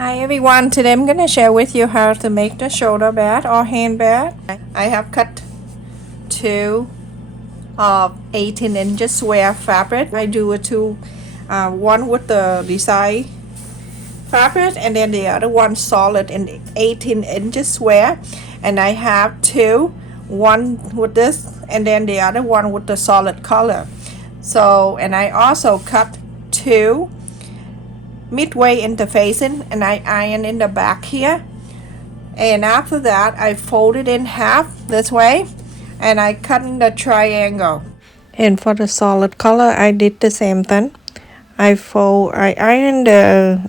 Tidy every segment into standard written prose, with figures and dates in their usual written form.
Hi everyone, today I'm going to share with you how to make the shoulder bag or hand bag. I have cut two of 18 inches square fabric. I do one with the design fabric and then the other one solid in 18 inches square. And I have one with this and then the other one with the solid color. So, and I also cut two midway interfacing and I iron in the back here, and after that I fold it in half this way and I cut in the triangle. And for the solid color I did the same thing. I iron the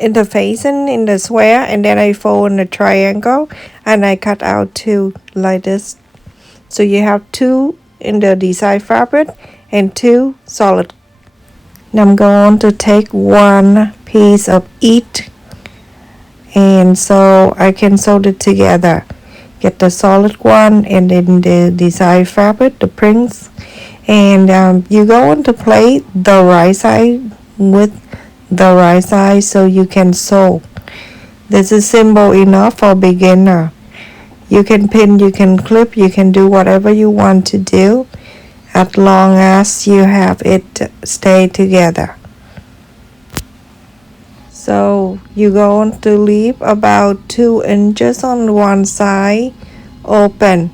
interfacing in the square and then I fold in the triangle and I cut out two like this, so you have two in the design fabric and two solid. Now I'm going to take one piece of each, and so I can sew it together. Get the solid one and then the design fabric, the prints, and you're going to play the right side with the right side so you can sew. This is simple enough for beginner. You can pin, you can clip, you can do whatever you want to do, as long as you have it stay together. So you're going to leave about 2 inches on one side open.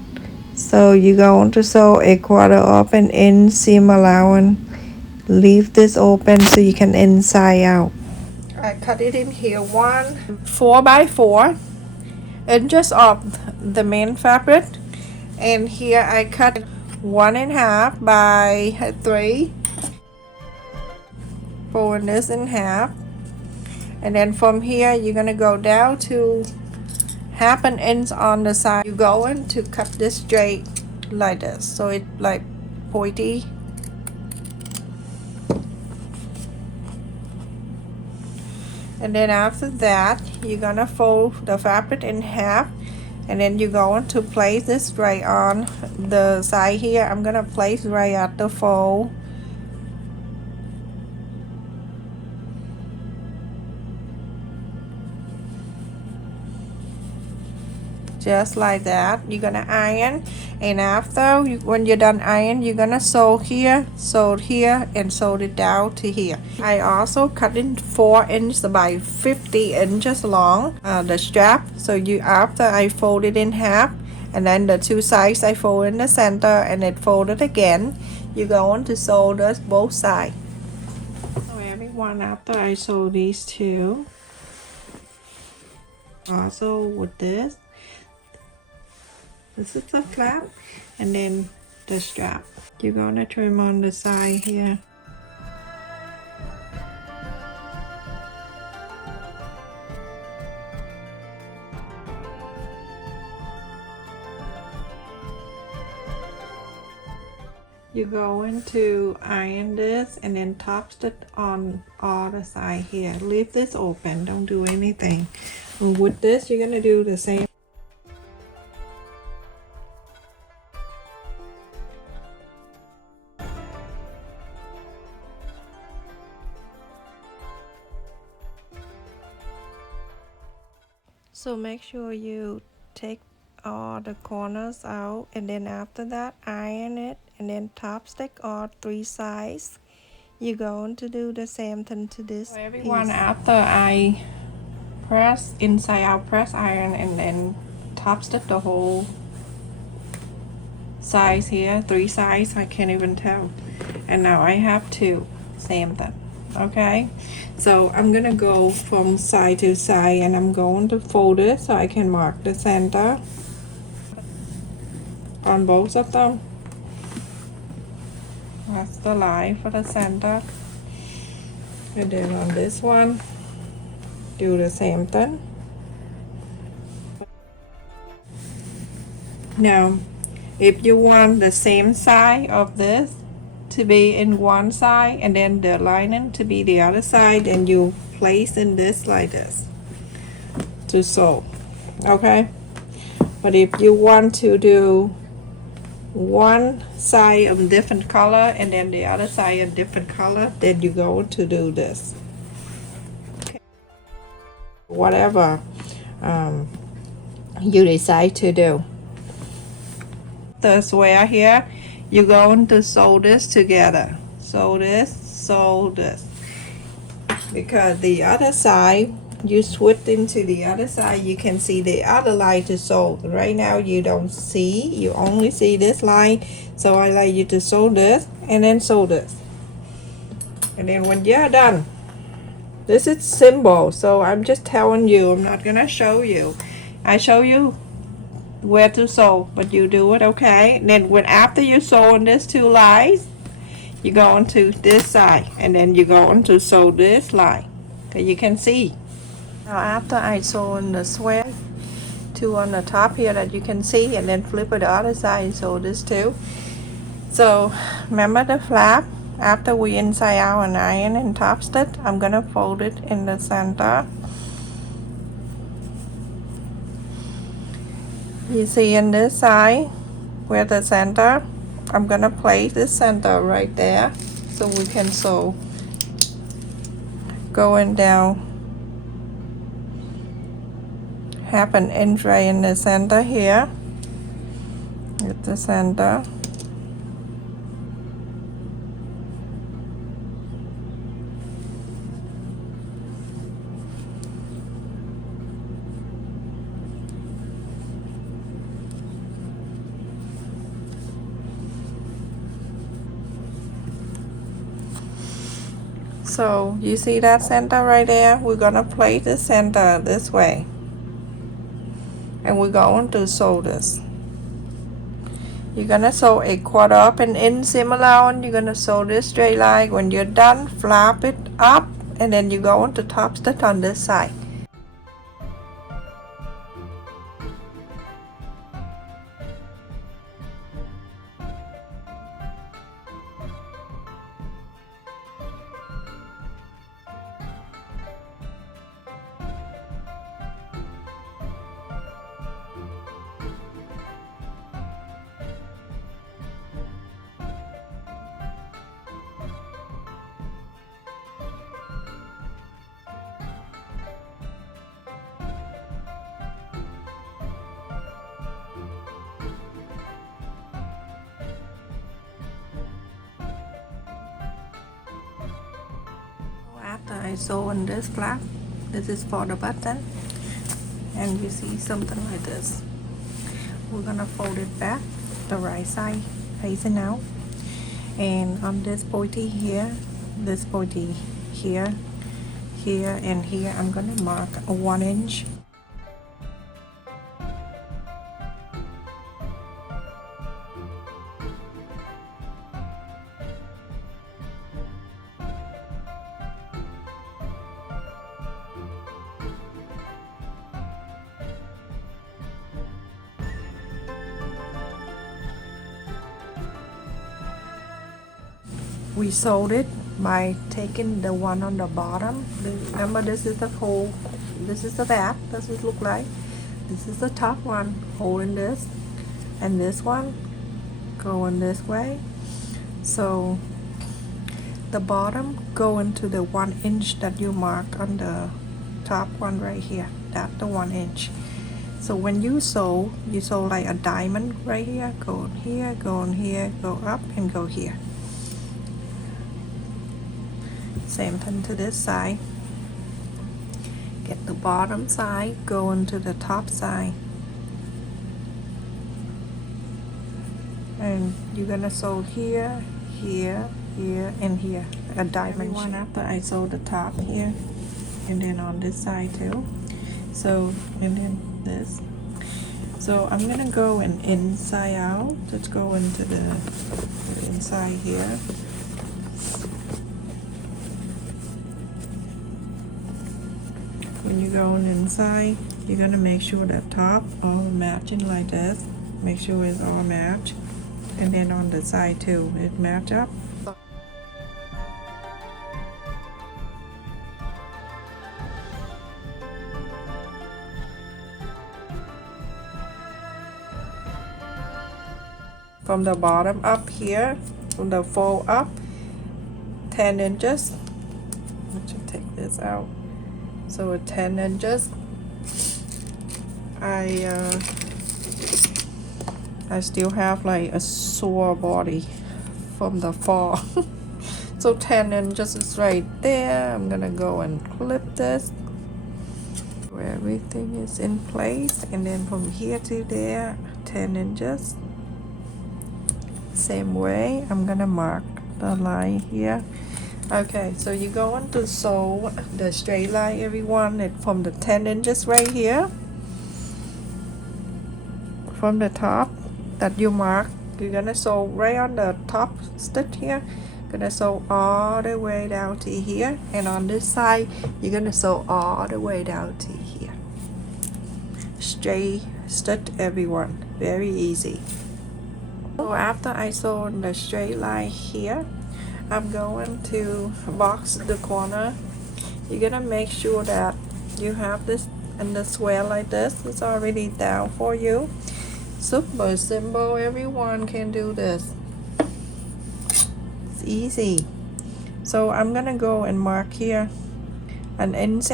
So you're going to sew a quarter open in seam allowance. Leave this open so you can inside out. I cut it in here 4 by 4 inches of the main fabric, and here I cut 1.5 by 3, folding this in half, and then from here you're gonna go down to 1/2 inch on the side. You're going to cut this straight like this so it's like pointy, and then after that you're gonna fold the fabric in half, and then you're going to place this right on the side here. I'm gonna place right at the fold, just like that. You're gonna iron, and after when you're done iron you're gonna sew here, and sew it down to here. I also cut in 4 inches by 50 inches long the strap. So after I fold it in half, and then the two sides I fold in the center and it folded again, you're going to sew this both sides. So everyone, after I sew these two, also with this is the flap and then the strap. You're gonna trim on the side here. You're going to iron this and then top it on all the side here. Leave this open, don't do anything. And with this you're gonna do the same. So make sure you take all the corners out, and then after that iron it and then top stick all 3 sides. You're going to do the same thing to this everyone piece. After I press inside out, press iron and then top stick the whole sides here, 3 sides, I can't even tell, and now I have 2, same thing. Okay, so I'm gonna go from side to side and I'm going to fold it so I can mark the center on both of them. That's the line for the center, and then on this one do the same thing. Now if you want the same side of this to be in one side and then the lining to be the other side, and you place in this like this to sew. Okay, but if you want to do one side of different color and then the other side of different color, then you go to do this. Okay. whatever you decide to do. The square here, you're going to sew this together. Sew this. Because the other side, you switch into the other side, you can see the other line to sew. Right now you don't see, you only see this line. So I like you to sew this and then sew this. And then when you're done, this is simple, so I'm just telling you, I'm not gonna show you. I show you where to sew, but you do it, okay? And then when after you sew on this two lines, you go into this side, and then you go on to sew this line, okay? You can see. Now after I sew on the square, two on the top here that you can see, and then flip it the other side and sew this too. So remember the flap? After we inside out and iron and top stitch, I'm gonna fold it in the center. You see in this side where the center, I'm gonna place the center right there so we can sew going down half an inch right in the center here. At the center. So you see that center right there? We're gonna place the center this way. And we're going to sew this. You're gonna sew a quarter up and in similar on. You're gonna sew this straight line. When you're done, flap it up and then you go on to top stitch on this side. After I sew on this flap, this is for the button, and you see something like this. We're gonna fold it back, the right side facing out, and on this pointy here, this pointy here, here, and here, I'm gonna mark a 1 inch. We sewed it by taking the one on the bottom. Remember, this is the hole, this is the back, this is look like. This is the top one, holding this, and this one going this way. So the bottom go into the 1 inch that you mark on the top one right here. That's the 1 inch. So when you sew like a diamond right here, go here, go here, go up, and go here. Same thing to this side. Get the bottom side, go into the top side. And you're gonna sew here, here, here, and here. A diamond one after I sew the top here. And then on this side too. So, and then this. So I'm gonna go and inside out. Let's go into the inside here. When you're going inside, you're gonna make sure that top all matching like this. Make sure it's all matched, and then on the side too, it match up. From the bottom up here, from the fold up, 10 inches. Let's just take this out. So at 10 inches, I still have like a sore body from the fall. So 10 inches is right there. I'm gonna go and clip this where everything is in place, and then from here to there, 10 inches. Same way, I'm gonna mark the line here. Okay, so you're going to sew the straight line, everyone, from the 10 inches right here, from the top that you mark. You're gonna sew right on the top stitch here. Gonna sew all the way down to here, and on this side you're gonna sew all the way down to here. Straight stitch, everyone, very easy. So after I sew the straight line here, I'm going to box the corner. You're gonna make sure that you have this in the square like this. It's already down for you. Super simple, everyone can do this. It's easy. So I'm gonna go and mark here 1.5 inches.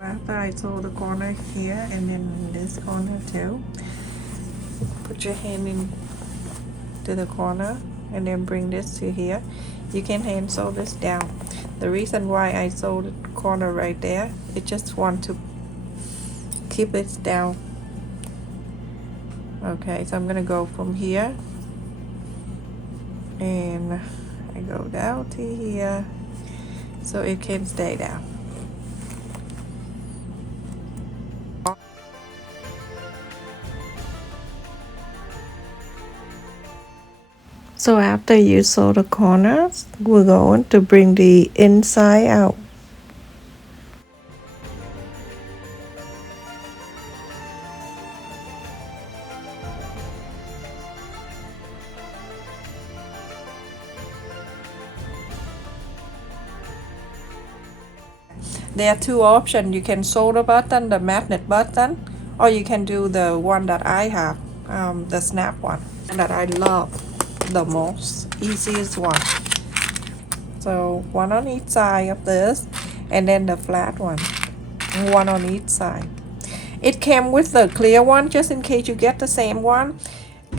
After I sew the corner here and then this corner too, put your hand in to the corner and then bring this to here. You can hand sew this down. The reason why I sew the corner right there, it just want to keep it down. Okay, so I'm gonna go from here and I go down to here so it can stay down. So after you sew the corners, we're going to bring the inside out. There are two options. You can sew the button, the magnet button, or you can do the one that I have, the snap one, that I love the most, easiest one. So one on each side of this, and then the flat one on each side. It came with the clear one, just in case you get the same one.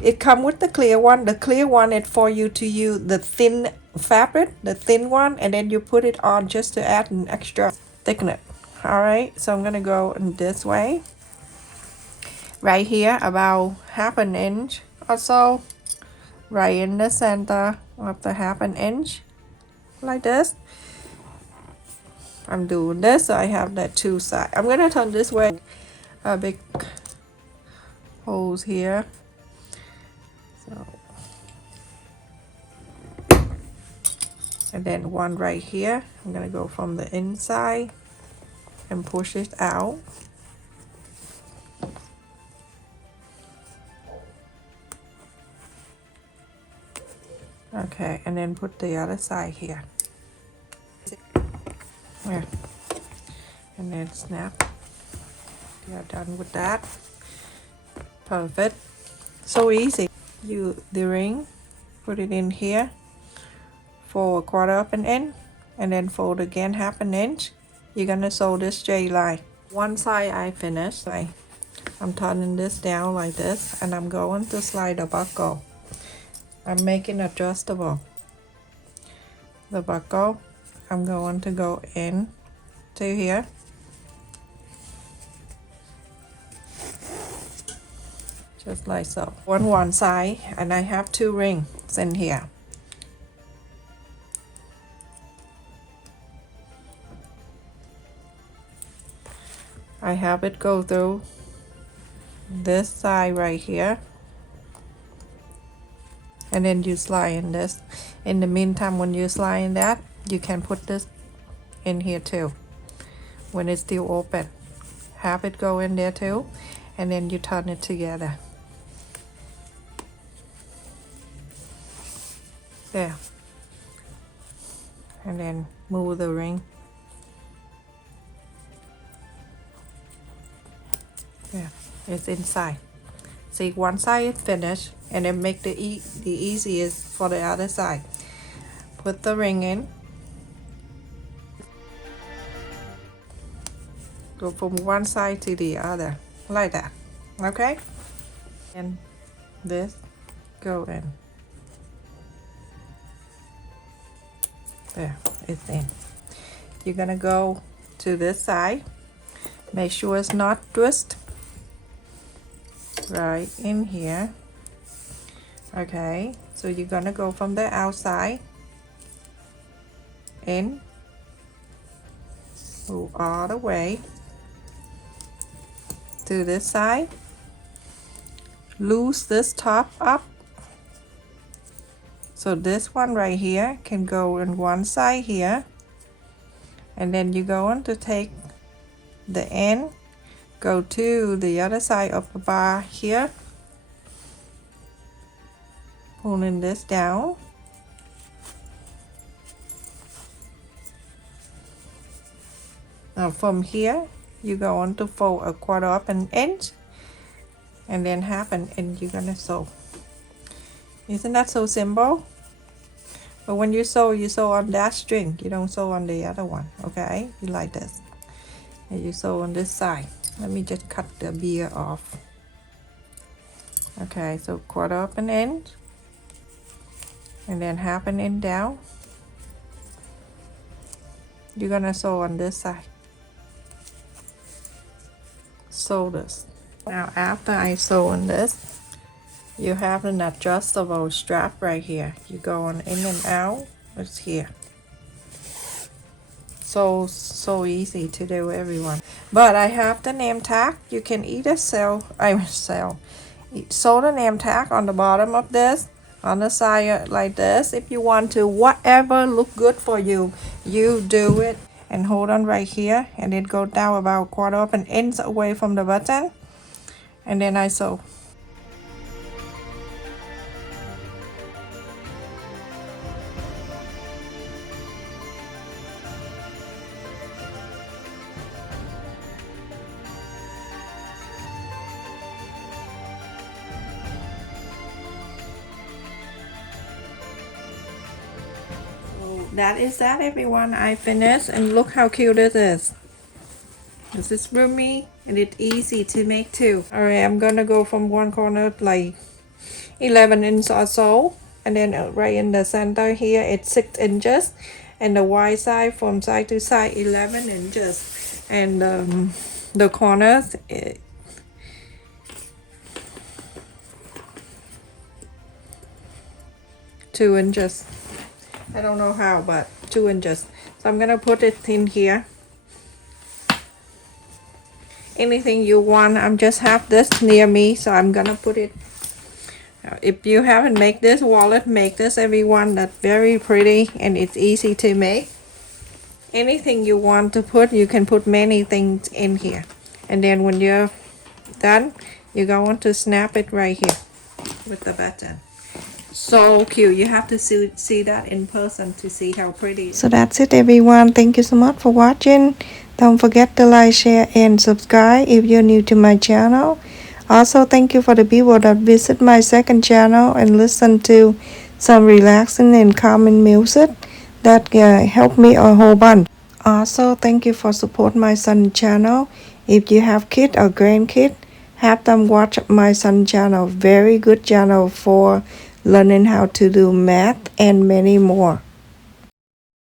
It come with the clear one. The clear one is for you to use the thin fabric, the thin one, and then you put it on just to add an extra thickness. Alright, so I'm gonna go in this way. Right here, about 1/2 inch or so, right in the center of the 1/2 inch, like this. I'm doing this, so I have that two sides. I'm gonna turn this way. A big holes here. So, and then one right here. I'm gonna go from the inside and push it out. Okay, and then put the other side here. There. And then snap. You're done with that. Perfect. So easy. The ring, put it in here for 1/4 inch, and then fold again 1/2 inch. You're gonna sew this straight line. One side I finished. I'm turning this down like this, and I'm going to slide the buckle. I'm making adjustable. The buckle, I'm going to go in to here. Just like so. One side, and I have 2 rings in here. I have it go through this side right here, and then you slide in this. In the meantime, when you slide in that, you can put this in here too when it's still open. Have it go in there too, and then you turn it together. There. And then move the ring. Yeah, it's inside. See, one side is finished, and then make the easiest for the other side. Put the ring in. Go from one side to the other, like that. Okay? And this go in. There, it's in. You're gonna go to this side. Make sure it's not twist. Right in here. Okay, so you're gonna go from the outside in, move all the way to this side, loose this top up, so this one right here can go in one side here, and then you're going to take the end, go to the other side of the bar here, pulling this down. Now from here, you're going to fold a 1/4 of an inch, and then 1/2 an inch you're gonna sew. Isn't that so simple? But when you sew on that string. You don't sew on the other one, okay? You like this. And you sew on this side. Let me just cut the beer off. Okay, so 1/4 of an inch, and then 1/2 an inch down. You're gonna sew on this side. Sew this. Now after I sew on this, you have an adjustable strap right here. You go on in and out. It's here. So easy to do, everyone. But I have the name tag. You can either sew the name tag on the bottom of this, on the side like this. If you want to, whatever look good for you, you do it. And hold on right here, and it go down about 1/4 of an inch away from the button, and then I sew. That is that, everyone. I finished, and look how cute it is. This is roomy, and it's easy to make too. Alright, I'm gonna go from one corner like 11 inches or so, and then right in the center here it's 6 inches, and the wide side from side to side 11 inches, and the corners 2 inches. I don't know how, but 2 inches. So I'm gonna put it in here. Anything you want. I'm just have this near me, so I'm gonna put it. If you haven't made this wallet, make this, everyone. That's very pretty, and it's easy to make. Anything you want to put, you can put many things in here. And then when you're done, you're going to snap it right here with the button. So cute. You have to see that in person to see how pretty. So that's it, everyone. Thank you so much for watching. Don't forget to like, share, and subscribe if you're new to my channel. Also, thank you for the people that visit my second channel and listen to some relaxing and calming music that help me a whole bunch. Also, thank you for support my son's channel. If you have kids or grandkids, have them watch my son's channel. Very good channel for learning how to do math and many more.